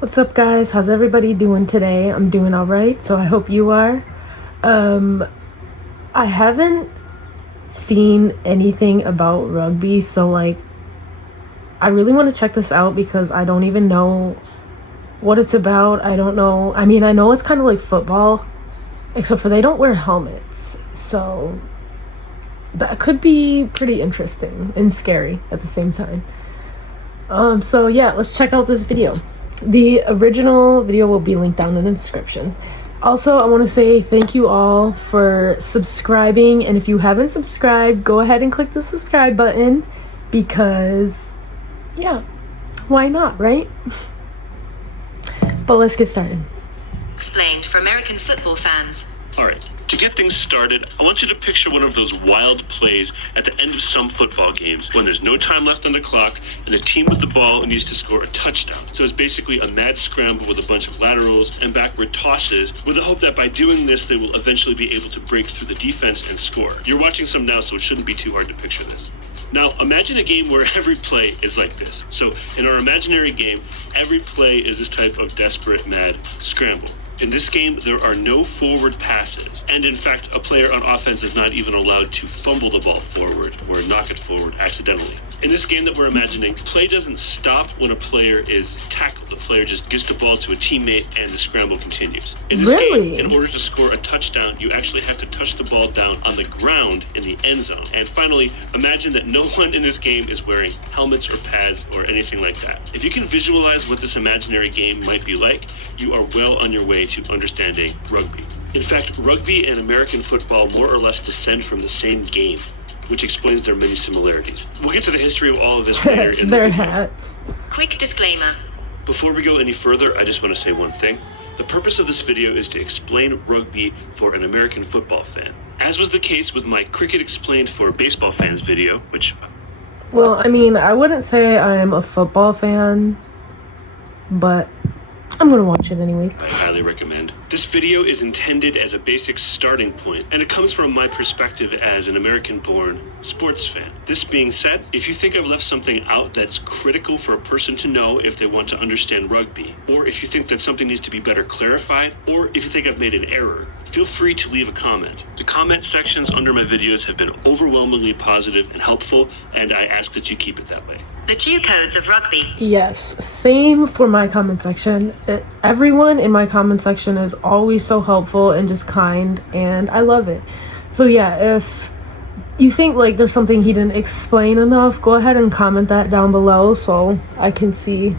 What's up, guys? How's everybody doing today? I'm doing all right, so I hope you are. I haven't seen anything about rugby, so I really want to check this out because I don't even know what it's about. I don't know. I mean, I know it's kind of like football, except for they don't wear helmets, so that could be pretty interesting and scary at the same time. So yeah, let's check out this video. The original video will be linked down in the description. Also, I want to say thank you all for subscribing, and if you haven't subscribed, go ahead and click the subscribe button because, yeah, why not, right? But let's get started. Explained for American football fans. Alright, to get things started, I want you to picture one of those wild plays at the end of some football games when there's no time left on the clock and the team with the ball needs to score a touchdown. So it's basically a mad scramble with a bunch of laterals and backward tosses with the hope that by doing this they will eventually be able to break through the defense and score. You're watching some now, so it shouldn't be too hard to picture this. Now, imagine a game where every play is like this. So in our imaginary game, every play is this type of desperate, mad scramble. In this game, there are no forward passes, and in fact, a player on offense is not even allowed to fumble the ball forward or knock it forward accidentally. In this game that we're imagining, play doesn't stop when a player is tackled. The player just gets the ball to a teammate and the scramble continues. In this game, in order to score a touchdown, you actually have to touch the ball down on the ground in the end zone. And finally, imagine that no one in this game is wearing helmets or pads or anything like that. If you can visualize what this imaginary game might be like, you are well on your way to understanding rugby. In fact, rugby and American football more or less descend from the same game, which explains their many similarities. We'll get to the history of all of this later in the video. Hats. Quick disclaimer. Before we go any further, I just want to say one thing. The purpose of this video is to explain rugby for an American football fan. As was the case with my Cricket Explained for Baseball Fans video, which... Well, I mean, I wouldn't say I'm a football fan, but I'm gonna watch it anyways. I highly recommend. This video is intended as a basic starting point, and it comes from my perspective as an American-born sports fan. This being said, if you think I've left something out that's critical for a person to know if they want to understand rugby, or if you think that something needs to be better clarified, or if you think I've made an error, feel free to leave a comment. The comment sections under my videos have been overwhelmingly positive and helpful, and I ask that you keep it that way. The 2 codes of rugby. Yes, same for my comment section. Everyone in my comment section is always so helpful and just kind, and I love it. So yeah, if you think like there's something he didn't explain enough, go ahead and comment that down below so I can see.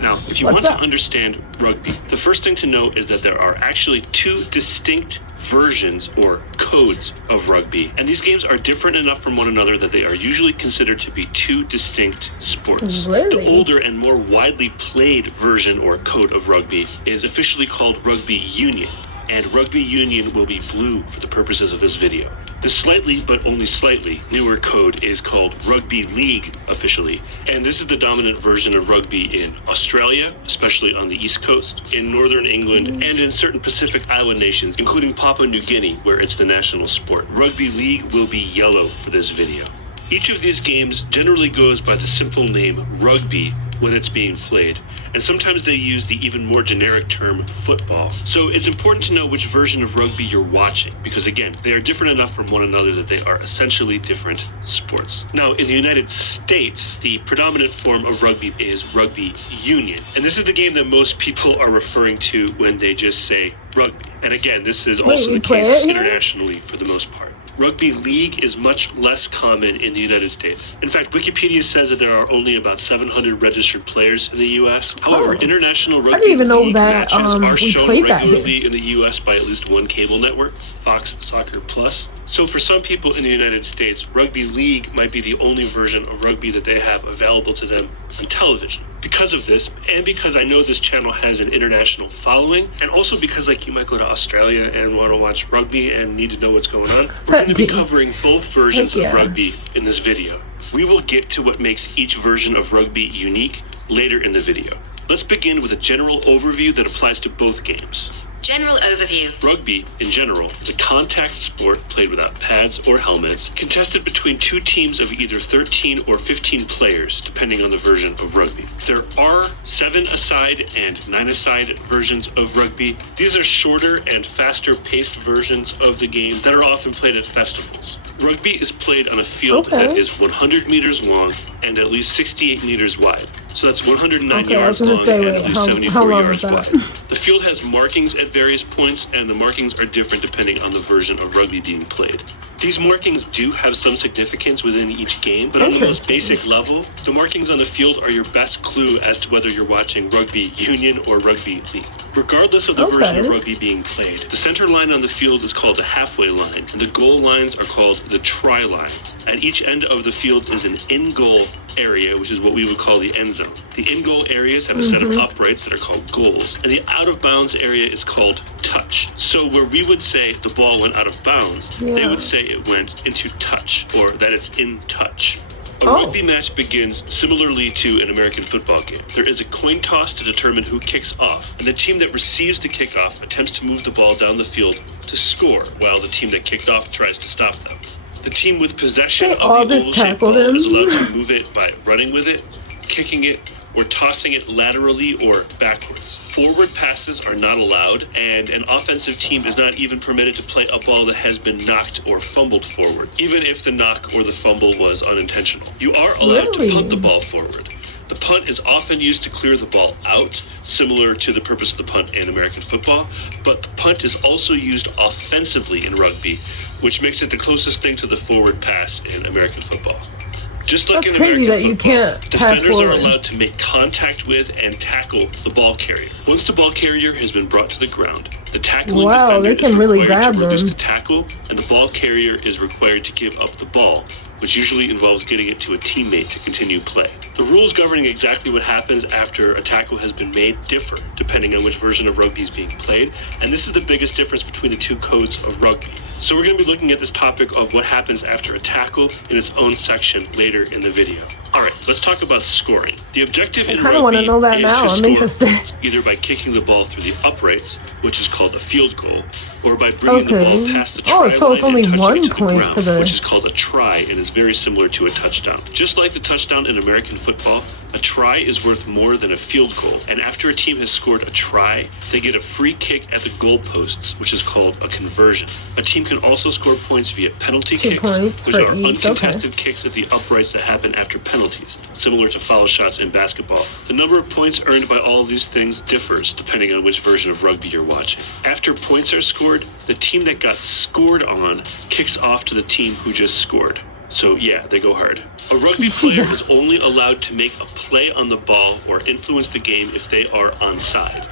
Now, if you want to understand rugby, the first thing to know is that there are actually 2 distinct versions or codes of rugby. And these games are different enough from one another that they are usually considered to be 2 distinct sports. Really? The older and more widely played version or code of rugby is officially called Rugby Union. And Rugby Union will be blue for the purposes of this video. The slightly, but only slightly, newer code is called Rugby League officially, and this is the dominant version of rugby in Australia, especially on the East Coast, in Northern England, and in certain Pacific Island nations, including Papua New Guinea, where it's the national sport. Rugby League will be yellow for this video. Each of these games generally goes by the simple name rugby when it's being played, and sometimes they use the even more generic term football. So it's important to know which version of rugby you're watching, because again, they are different enough from one another that they are essentially different sports. Now, in the United States, the predominant form of rugby is rugby union, and this is the game that most people are referring to when they just say rugby. And again, this is also the case internationally for the most part. Rugby league is much less common in the United States. In fact, Wikipedia says that there are only about 700 registered players in the U.S. However, international rugby league matches are shown regularly in the U.S. by at least one cable network, Fox Soccer Plus. So for some people in the United States, rugby league might be the only version of rugby that they have available to them on television. Because of this, and because I know this channel has an international following, and also because you might go to Australia and want to watch rugby and need to know what's going on, we're going to be covering both versions of rugby in this video. We will get to what makes each version of rugby unique later in the video. Let's begin with a general overview that applies to both games. General overview. Rugby, in general, is a contact sport played without pads or helmets, contested between two teams of either 13 or 15 players, depending on the version of rugby. There are 7-a-side and 9-a-side versions of rugby. These are shorter and faster-paced versions of the game that are often played at festivals. Rugby is played on a field that is 100 meters long and at least 68 meters wide. So that's 109 yards long and at least 74 yards wide. The field has markings at various points, and the markings are different depending on the version of rugby being played. These markings do have some significance within each game, but on the most basic level, the markings on the field are your best clue as to whether you're watching rugby union or rugby league. Regardless of the version of rugby being played, the center line on the field is called the halfway line, and the goal lines are called the try lines. At each end of the field is an in-goal area, which is what we would call the end zone. The in-goal areas have a set of uprights that are called goals, and the out-of-bounds area is called touch. So where we would say the ball went out of bounds, they would say it went into touch, or that it's in touch. A rugby match begins similarly to an American football game. There is a coin toss to determine who kicks off, and the team that receives the kickoff attempts to move the ball down the field to score, while the team that kicked off tries to stop them. The team with possession of the oval-shaped ball is allowed to move it by running with it, kicking it, or tossing it laterally or backwards. Forward passes are not allowed, and an offensive team is not even permitted to play a ball that has been knocked or fumbled forward, even if the knock or the fumble was unintentional. You are allowed to punt the ball forward. The punt is often used to clear the ball out, similar to the purpose of the punt in American football, but the punt is also used offensively in rugby, which makes it the closest thing to the forward pass in American football. Just like in American football, defenders are allowed to make contact with and tackle the ball carrier. Once the ball carrier has been brought to the ground, the tackling defender is required to reduce the tackle, and the ball carrier is required to give up the ball, which usually involves getting it to a teammate to continue play. The rules governing exactly what happens after a tackle has been made differ depending on which version of rugby is being played, and this is the biggest difference between the two codes of rugby. So we're going to be looking at this topic of what happens after a tackle in its own section later in the video. Alright, let's talk about scoring. The objective in rugby is to score either by kicking the ball through the uprights, which is called a field goal, or by bringing the ball past the try line and touching it to the ground, which is called a try and is very similar to a touchdown. Just like the touchdown in American football, a try is worth more than a field goal, and after a team has scored a try, they get a free kick at the goalposts, which is called a conversion. A team can also score points via penalty kicks, which are uncontested kicks at the uprights that happen after penalties, similar to foul shots in basketball. The number of points earned by all of these things differs depending on which version of rugby you're watching. After points are scored, the team that got scored on kicks off to the team who just scored. So yeah, they go hard. A rugby player is only allowed to make a play on the ball or influence the game if they are onside.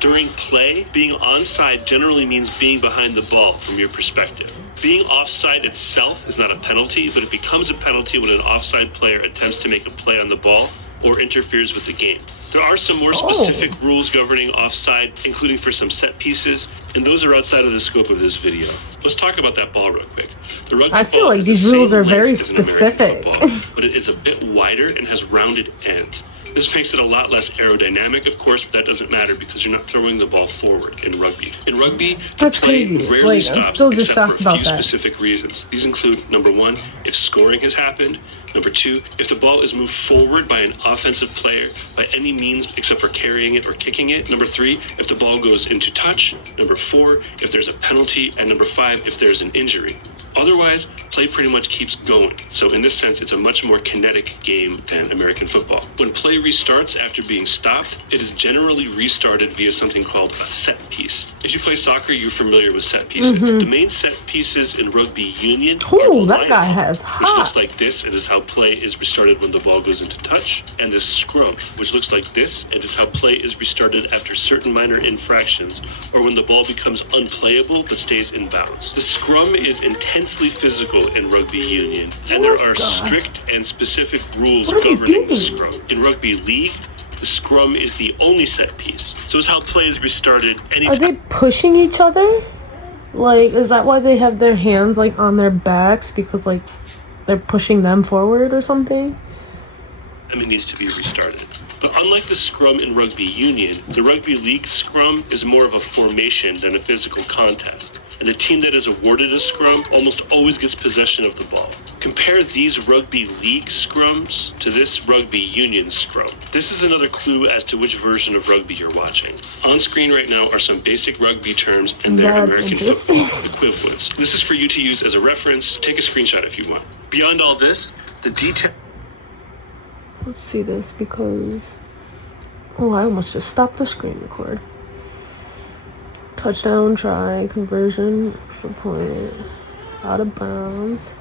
During play, being onside generally means being behind the ball from your perspective. Being offside itself is not a penalty, but it becomes a penalty when an offside player attempts to make a play on the ball or interferes with the game. There are some more specific rules governing offside, including for some set pieces, and those are outside of the scope of this video. Let's talk about that ball real quick. The rugby I feel like these rules are very specific. Football, but it is a bit wider and has rounded ends. This makes it a lot less aerodynamic, of course, but that doesn't matter because you're not throwing the ball forward in rugby. In rugby, the play rarely stops except for a few specific reasons. These include, number one, if scoring has happened. Number two, if the ball is moved forward by an offensive player by any means except for carrying it or kicking it. Number three, if the ball goes into touch. Number four, if there's a penalty. And number five, if there's an injury. Otherwise, play pretty much keeps going. So in this sense, it's a much more kinetic game than American football. When play restarts after being stopped, it is generally restarted via something called a set piece. If you play soccer, you're familiar with set pieces. The main set pieces in rugby union are the that guy has which looks like this. It is how play is restarted when the ball goes into touch. And the scrum, which looks like this. It is how play is restarted after certain minor infractions or when the ball becomes unplayable but stays in bounds. The scrum is intensely physical in rugby union, and there are strict and specific rules governing the scrum. In rugby league, the scrum is the only set piece, so it's how play is restarted anytime. Are they pushing each other? Like, is that why they have their hands, like, on their backs? Because, like, they're pushing them forward or something? It needs to be restarted. But unlike the scrum in rugby union, the rugby league scrum is more of a formation than a physical contest. And the team that is awarded a scrum almost always gets possession of the ball. Compare these rugby league scrums to this rugby union scrum. This is another clue as to which version of rugby you're watching. On screen right now are some basic rugby terms and their That's American interesting. football equivalents. This is for you to use as a reference. Take a screenshot if you want. Beyond all this, the detail... Let's see this because... Oh, I almost just stopped the screen record. Touchdown, try, conversion, extra point, out of bounds.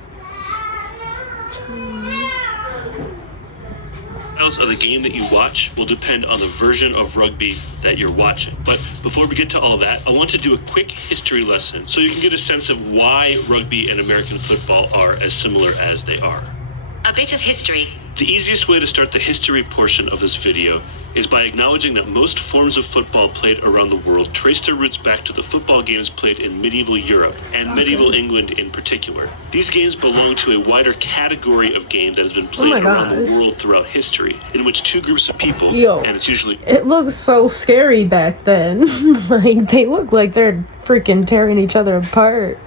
Details of the game that you watch will depend on the version of rugby that you're watching. But before we get to all that, I want to do a quick history lesson so you can get a sense of why rugby and American football are as similar as they are. A bit of history. The easiest way to start the history portion of this video is by acknowledging that most forms of football played around the world trace their roots back to the football games played in medieval Europe and medieval England in particular. These games belong to a wider category of game that has been played around the world throughout history, in which two groups of people, and it's usually... It looks so scary back then. Like, they look like they're freaking tearing each other apart.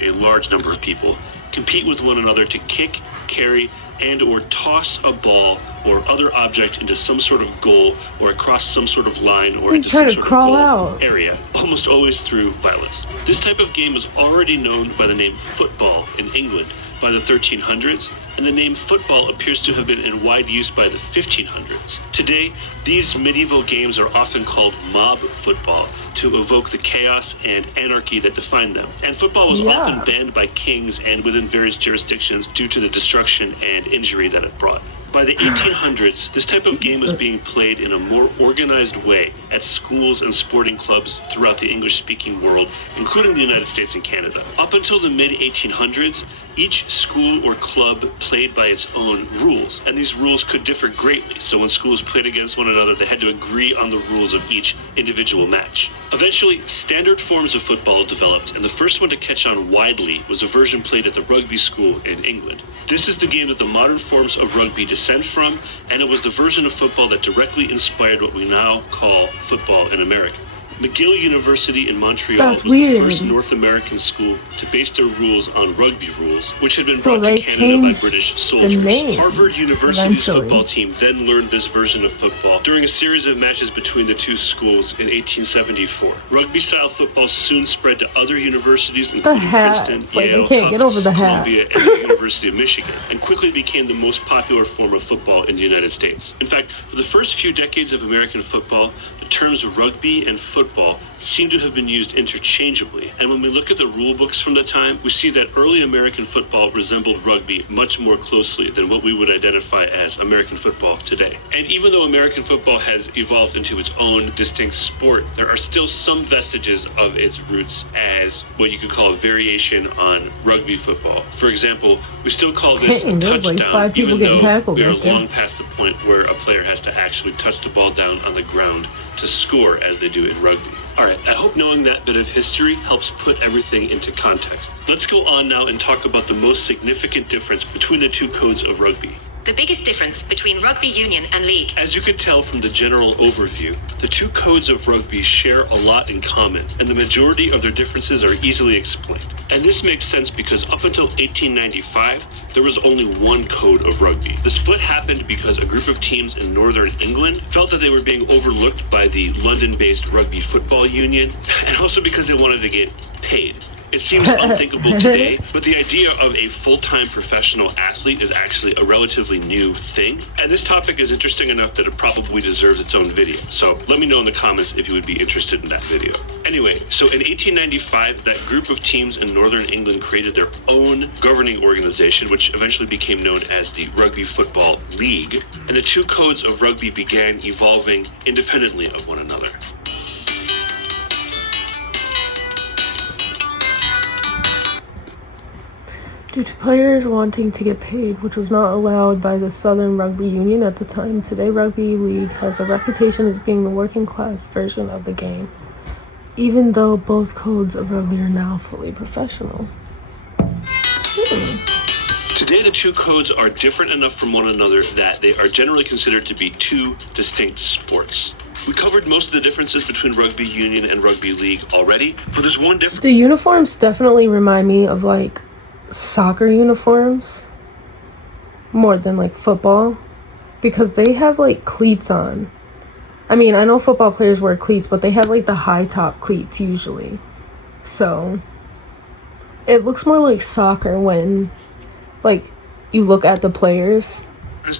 A large number of people compete with one another to kick, carry, and or toss a ball or other object into some sort of goal or across some sort of line or into some sort of goal area, almost always through violence. This type of game was already known by the name football in England by the 1300s, and the name football appears to have been in wide use by the 1500s. Today, these medieval games are often called mob football to evoke the chaos and anarchy that defined them. And football was often banned by kings and within various jurisdictions due to the destruction and injury that it brought. By the 1800s, this type of game was being played in a more organized way at schools and sporting clubs throughout the English-speaking world, including the United States and Canada. Up until the mid-1800s, each school or club played by its own rules, and these rules could differ greatly. So when schools played against one another, they had to agree on the rules of each individual match. Eventually, standard forms of football developed, and the first one to catch on widely was a version played at the rugby school in England. This is the game that the modern forms of rugby descend from, and it was the version of football that directly inspired what we now call football in America. McGill University in Montreal was the first North American school to base their rules on rugby rules, which had been brought to Canada by British soldiers. Harvard University's football team then learned this version of football during a series of matches between the two schools in 1874. Rugby-style football soon spread to other universities, including Princeton, Yale, Tufts, Columbia, and the University of Michigan, and quickly became the most popular form of football in the United States. In fact, for the first few decades of American football, the terms rugby and football seem to have been used interchangeably, and when we look at the rule books from the time, we see that early American football resembled rugby much more closely than what we would identify as American football today. And even though American football has evolved into its own distinct sport, there are still some vestiges of its roots as what you could call a variation on rugby football. For example, we still call this a touchdown, even though we are long past the point where a player has to actually touch the ball down on the ground to score as they do in rugby. Alright, I hope knowing that bit of history helps put everything into context. Let's go on now and talk about the most significant difference between the two codes of rugby. The biggest difference between rugby union and league. As you could tell from the general overview, the two codes of rugby share a lot in common, and the majority of their differences are easily explained. And this makes sense because up until 1895, there was only one code of rugby. The split happened because a group of teams in northern England felt that they were being overlooked by the London-based Rugby Football Union, and also because they wanted to get paid. It seems unthinkable today, but the idea of a full-time professional athlete is actually a relatively new thing. And this topic is interesting enough that it probably deserves its own video. So let me know in the comments if you would be interested in that video. Anyway, so in 1895, that group of teams in Northern England created their own governing organization, which eventually became known as the Rugby Football League. And the two codes of rugby began evolving independently of one another. Due to players wanting to get paid, which was not allowed by the Southern Rugby Union at the time, today Rugby League has a reputation as being the working class version of the game, even though both codes of rugby are now fully professional. Today, the two codes are different enough from one another that they are generally considered to be two distinct sports. We covered most of the differences between rugby union and rugby league already, but there's one difference. The uniforms definitely remind me of like soccer uniforms more than like football, because they have like cleats on. I mean, I know football players wear cleats, but they have like the high top cleats usually. So it looks more like soccer when like you look at the players.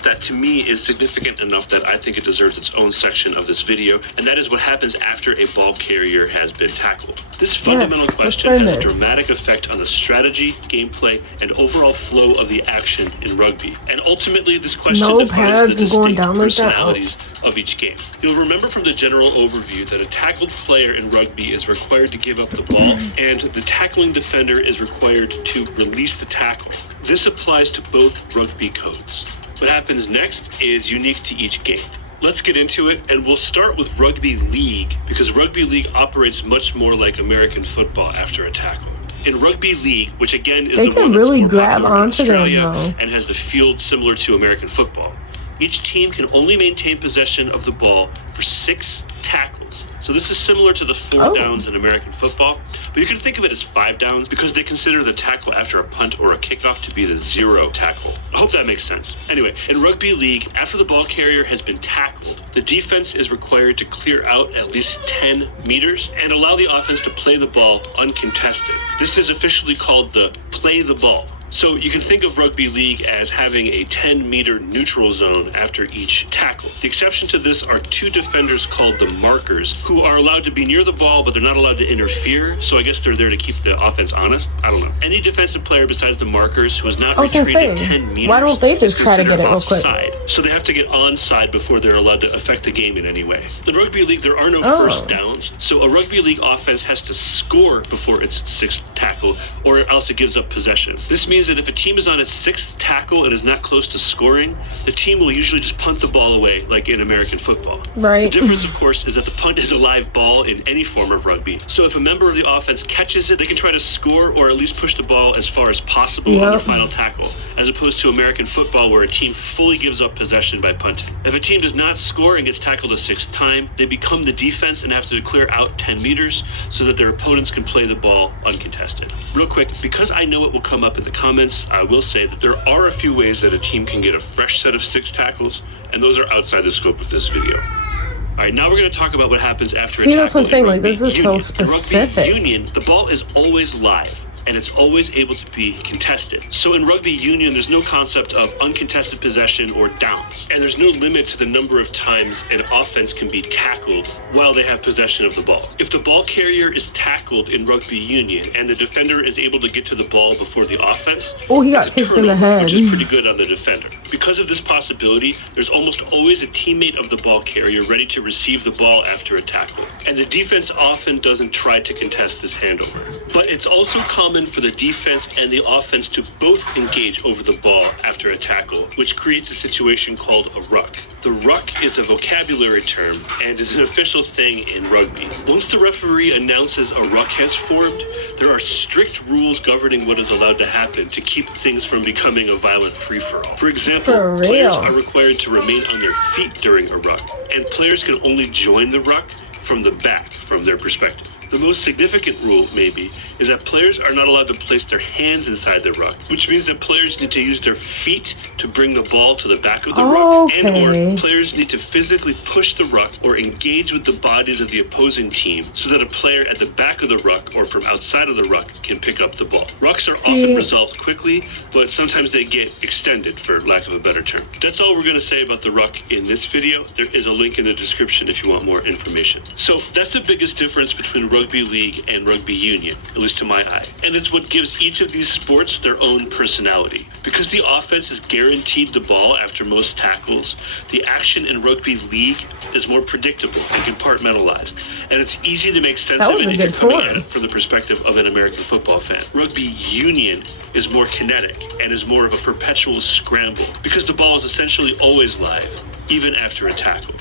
That to me is significant enough that I think it deserves its own section of this video, and that is what happens after a ball carrier has been tackled. This fundamental question has a dramatic effect on the strategy, gameplay, and overall flow of the action in rugby. And ultimately, this question defines the distinct personalities of each game. You'll remember from the general overview that a tackled player in rugby is required to give up the ball, and the tackling defender is required to release the tackle. This applies to both rugby codes. What happens next is unique to each game. Let's get into it, and we'll start with rugby league, because rugby league operates much more like American football after a tackle. In rugby league, which again is the one that's more popular in Australia and has the field similar to American football, each team can only maintain possession of the ball for 6 tackles. So this is similar to the 4 downs in American football, but you can think of it as 5 downs because they consider the tackle after a punt or a kickoff to be the 0 tackle. I hope that makes sense. Anyway, in rugby league, after the ball carrier has been tackled, the defense is required to clear out at least 10 meters and allow the offense to play the ball uncontested. This is officially called the play the ball. So you can think of rugby league as having a 10-meter neutral zone after each tackle. The exception to this are 2 defenders called the markers, who are allowed to be near the ball, but they're not allowed to interfere. So I guess they're there to keep the offense honest. I don't know. Any defensive player besides the markers who has not retreated 10 meters, why don't they just try to get it real quick? So they have to get onside before they're allowed to affect the game in any way. In rugby league, there are no first downs, so a rugby league offense has to score before its 6th tackle, or else it gives up possession. This means that if a team is on its 6th tackle and is not close to scoring, the team will usually just punt the ball away, like in American football. Right. The difference, of course, is that the punt is a live ball in any form of rugby. So if a member of the offense catches it, they can try to score or at least push the ball as far as possible on their final tackle, as opposed to American football where a team fully gives up possession by punting. If a team does not score and gets tackled a 6th time, they become the defense and have to clear out 10 meters so that their opponents can play the ball uncontested. Real quick, because I know it will come up in the comments, I will say that there are a few ways that a team can get a fresh set of 6 tackles, and those are outside the scope of this video. All right, now we're going to talk about what happens after a tackle. That's what I'm saying. Like, this is so specific. In rugby union, the ball is always live, and it's always able to be contested. So in rugby union, there's no concept of uncontested possession or downs, and there's no limit to the number of times an offense can be tackled while they have possession of the ball. If the ball carrier is tackled in rugby union and the defender is able to get to the ball before the offense, he got kicked in the head, which is pretty good on the defender. Because of this possibility, there's almost always a teammate of the ball carrier ready to receive the ball after a tackle, and the defense often doesn't try to contest this handover. But it's also common for the defense and the offense to both engage over the ball after a tackle, which creates a situation called a ruck. The ruck is a vocabulary term and is an official thing in rugby. Once the referee announces a ruck has formed, there are strict rules governing what is allowed to happen to keep things from becoming a violent free-for-all. For example, players are required to remain on their feet during a ruck, and players can only join the ruck from the back, from their perspective. The most significant rule, maybe, is that players are not allowed to place their hands inside the ruck, which means that players need to use their feet to bring the ball to the back of the ruck, and or players need to physically push the ruck or engage with the bodies of the opposing team so that a player at the back of the ruck or from outside of the ruck can pick up the ball. Rucks are often resolved quickly, but sometimes they get extended, for lack of a better term. That's all we're going to say about the ruck in this video. There is a link in the description if you want more information. So that's the biggest difference between rugby league and rugby union, at least to my eye. And it's what gives each of these sports their own personality. Because the offense is guaranteed the ball after most tackles, the action in rugby league is more predictable and compartmentalized. And it's easy to make sense of it if you're coming at it from the perspective of an American football fan. Rugby union is more kinetic and is more of a perpetual scramble because the ball is essentially always live, even after a tackle.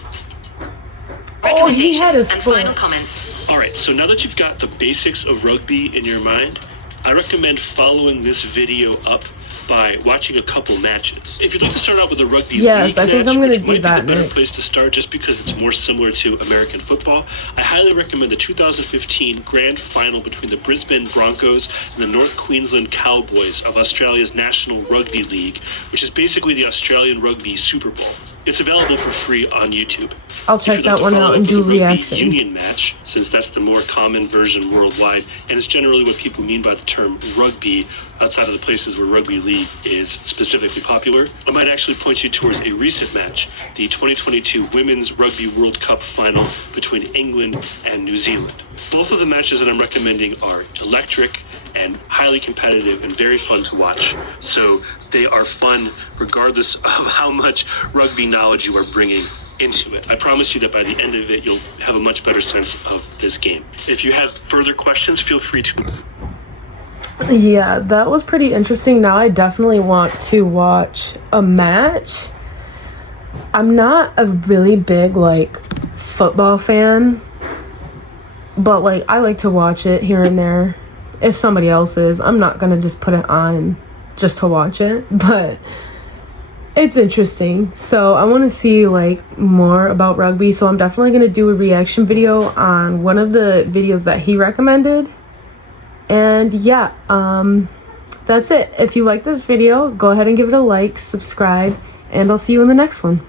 He had his and final comments. All right, so now that you've got the basics of rugby in your mind, I recommend following this video up by watching a couple matches. If you'd like to start out with a rugby Yes, league I think match, I'm gonna which do might that be the better next. place to start just because it's more similar to American football, I highly recommend the 2015 grand final between the Brisbane Broncos and the North Queensland Cowboys of Australia's National Rugby League, which is basically the Australian Rugby Super Bowl. It's available for free on YouTube. I'll check that one out and do a reaction. Union match, since that's the more common version worldwide, and it's generally what people mean by the term rugby outside of the places where rugby league is specifically popular. I might actually point you towards a recent match, the 2022 Women's Rugby World Cup final between England and New Zealand. Both of the matches that I'm recommending are electric and highly competitive and very fun to watch. So they are fun regardless of how much rugby knowledge you are bringing into it. I promise you that by the end of it, you'll have a much better sense of this game. If you have further questions, feel free to... Yeah, that was pretty interesting. Now I definitely want to watch a match. I'm not a really big, like, football fan, but, like, I like to watch it here and there. If somebody else is, I'm not gonna just put it on just to watch it, but it's interesting. So I want to see like more about rugby, so I'm definitely going to do a reaction video on one of the videos that he recommended. And yeah, that's it. If you like this video, go ahead and give it a like, subscribe, and I'll see you in the next one.